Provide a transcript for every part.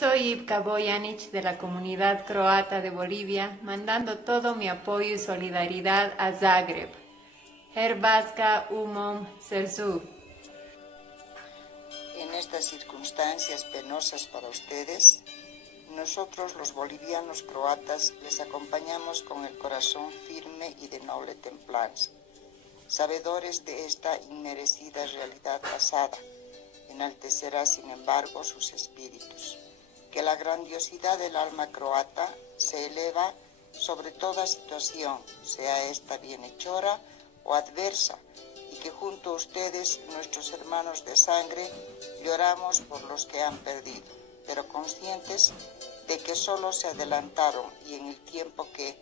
Soy Ivka Bojanić de la comunidad croata de Bolivia, mandando todo mi apoyo y solidaridad a Zagreb. Hrvatska umom srcu. En estas circunstancias penosas para ustedes, nosotros los bolivianos croatas les acompañamos con el corazón firme y de noble templanza, sabedores de esta inmerecida realidad pasada. Enaltecerá sin embargo sus espíritus, que la grandiosidad del alma croata se eleva sobre toda situación, sea esta bienhechora o adversa, y que junto a ustedes, nuestros hermanos de sangre, lloramos por los que han perdido, pero conscientes de que solo se adelantaron y en el tiempo que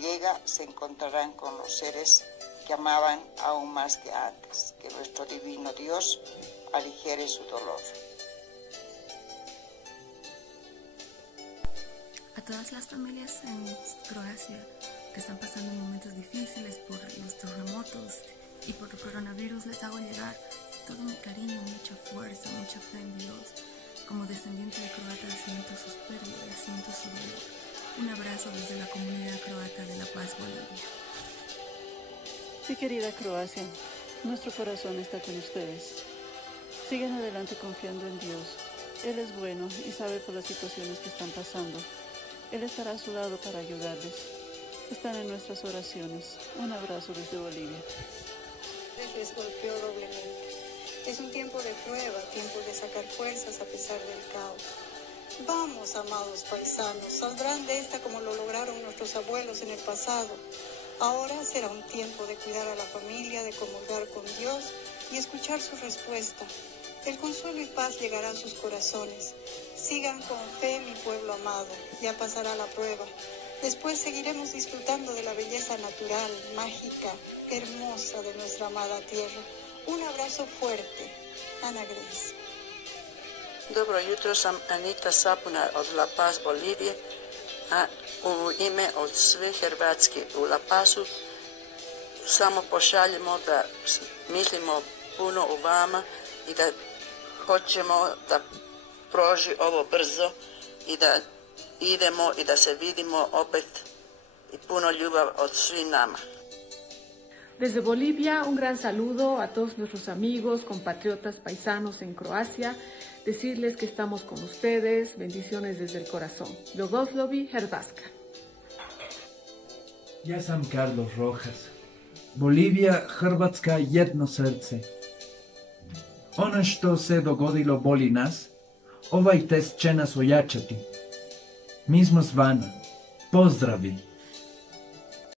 llega se encontrarán con los seres que amaban aún más que antes. Que nuestro divino Dios aligere su dolor. A todas las familias en Croacia que están pasando momentos difíciles por los terremotos y por el coronavirus, les hago llegar todo mi cariño, mucha fuerza, mucha fe en Dios. Como descendiente de croata siento sus pérdidas, siento su dolor. Un abrazo desde la comunidad croata de La Paz, Bolivia. Mi querida Croacia, nuestro corazón está con ustedes. Sigan adelante confiando en Dios. Él es bueno y sabe por las situaciones que están pasando. Él estará a su lado para ayudarles. Están en nuestras oraciones. Un abrazo desde Bolivia. Les golpeó doblemente. Es un tiempo de prueba, tiempo de sacar fuerzas a pesar del caos. Vamos, amados paisanos, saldrán de esta como lo lograron nuestros abuelos en el pasado. Ahora será un tiempo de cuidar a la familia, de comulgar con Dios y escuchar su respuesta. El consuelo y paz llegará a sus corazones. Sigan con fe, mi pueblo amado, ya pasará la prueba. Después seguiremos disfrutando de la belleza natural, mágica, hermosa de nuestra amada tierra. Un abrazo fuerte. Ana Grace. Dobro jutro, sam Anita Sapunar od La Paz, Bolivije, a u ime od sve Hrvatske u La Pazu samo pošaljemo da mislimo puno u vama i da hoćemo da prođe ovo brzo i da idemo i da se vidimo opet i puno ljubav od svih nama. Desde Bolivia, un gran saludo a todos nuestros amigos, compatriotas, paisanos en Croacia. Decirles que estamos con ustedes. Bendiciones desde el corazón. Bogoslovi, Hrvatska. Ja sam Carlos Rojas. Bolivija, Hrvatska, jedno srce. Ono što se dogodilo boli nas. Ovaj test će nas ojačati. Mi smo s vama. Pozdravi!